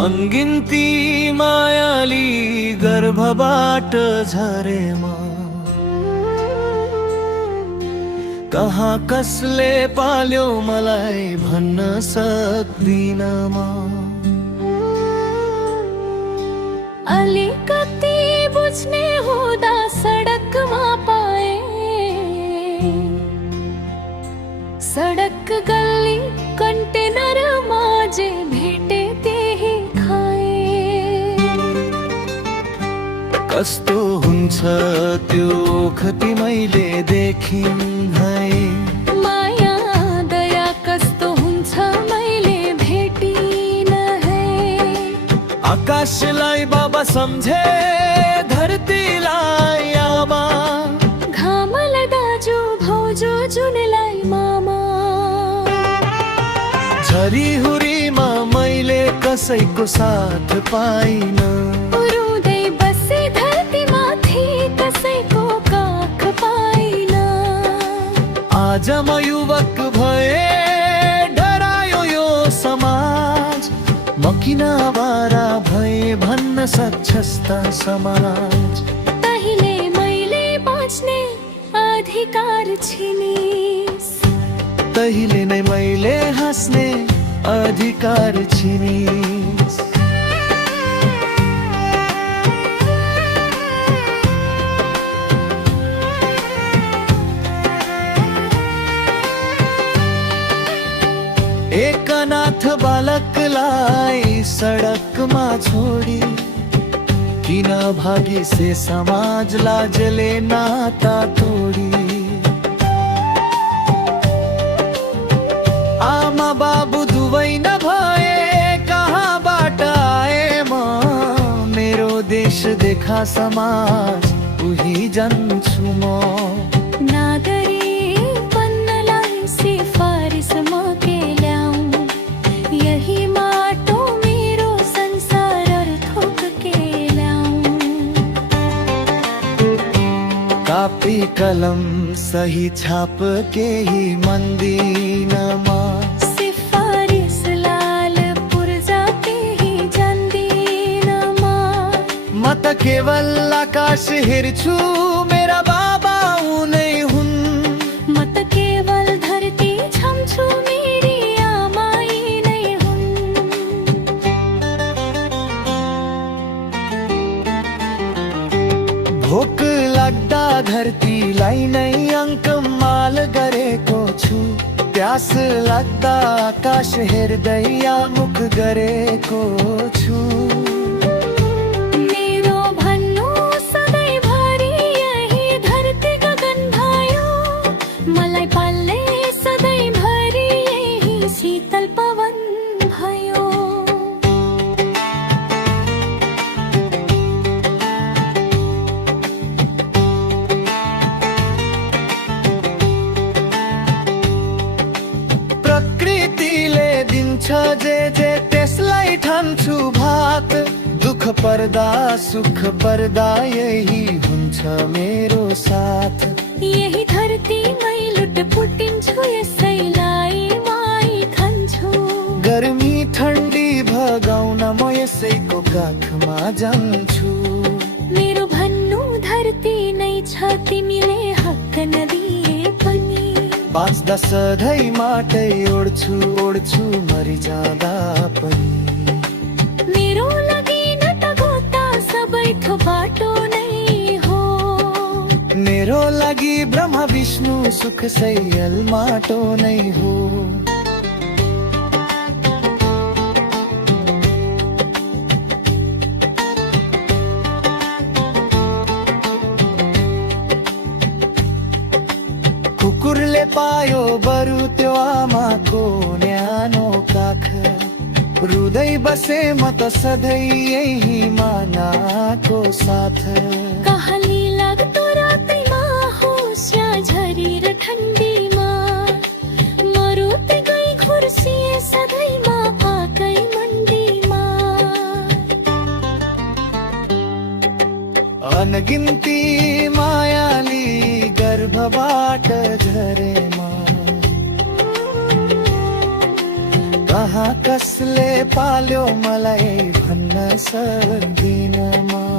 अनगिन्ती मायाली गर्भबाट झरेमा कहाँ कसले पाल्यो मलाई भन्न सक्दिन म। अलिकति बुझ्ने हुँदा सडकमा पाए, सडक गल्ली कन्टेनरमा जे भेटे त्यही खाए। कस्तो हुन्छ त्यो खती मैले देखिन है, माया दया कस्तो हुन्छ मैले भेटिन है। आकाशलाई बाबा सम्झे धरतीलाई आमा, घामलाई दाजु भाउजू जुनलाई मामा। झरीहुरीमा मैले कसैको साथ पाइन, रुँदै बसे धरतीमाथि कसैको काख पाइन। आज म युवक भए डरायो यो समाज, म किन आवारा भए भन्न सक्छस् त समाज। तहिले मैले बाँच्ने अधिकार छिनिस्, तहिले नै मैले हाँस्ने अधिकार छिनिस्। एक अनाथ बालकलाई सडकमा छोडी किन भागी से समाज लाजले नाता तोडी। आमा बाबु दुवै नभए कहाँबाट आए म, मेरो देश देखा समाज उही जान्छु म। नागरिक बन्नलाई सिफारिस म के ल्याऊँ, यही माटो मेरो संसार थोक के ल्याऊँ। कापी कलम सही छाप केही मंदिन म, सिफारिस लाल पुर्जा केही जान्दिन म त केवल आकाश हेर्छु, मेरा बाबा उनै हुन्। म त केवल धरती छम्छु, मेरी आमा नै हुन्। भोक लाग्दा धरतीलाई नै अङ्कमाल गरेको छु, प्यास लाग्दा आकाश हेर्दै मुख गरेको छु। मेरो भन्नु सधैँभरि यही धरती गगन भयो, मलाई पाल्ने सधैँभरि यही शीतल पवन भयो। प्रकृतिले दिन्छ जे त्यसलाई ठान्छु भात, दुख पर्दा सुख पर्दा यही हुन्छ मेरो साथ। यही धरतीमै लुटपुटिन्छु, यसैलाई माई खान्छु। गर्मी ठण्डी भगाउन म यसैको काखमा जान्छु। मेरो भन्नु धरती नै छ, तिमीले हक नदिए पनि। बाँच्दा सधैँ माटै ओढ्छु ओढ्छु मरिजाँदा पनि। मेरो लागि न त गोता सबै थो बाटो नै हो, मेरो लागि ब्रह्मा विष्णु सुख सैयल माटो नै हो। कुकुरले पायो बरु त्यो आमाको न्यानो काख, रुँदै बसे म त सधैँ यही मानाको साथ। कहाली लाग्दो रातैमा होस् या झरी र ठण्डीमा, म रोते गई खुर्सिए सधैँमा आकै मण्डीमा। अनगिन्ती मायाली गर्भबाट झरेमा कहाँ कसले पाल्यो मलाई भन्न सक्दिन म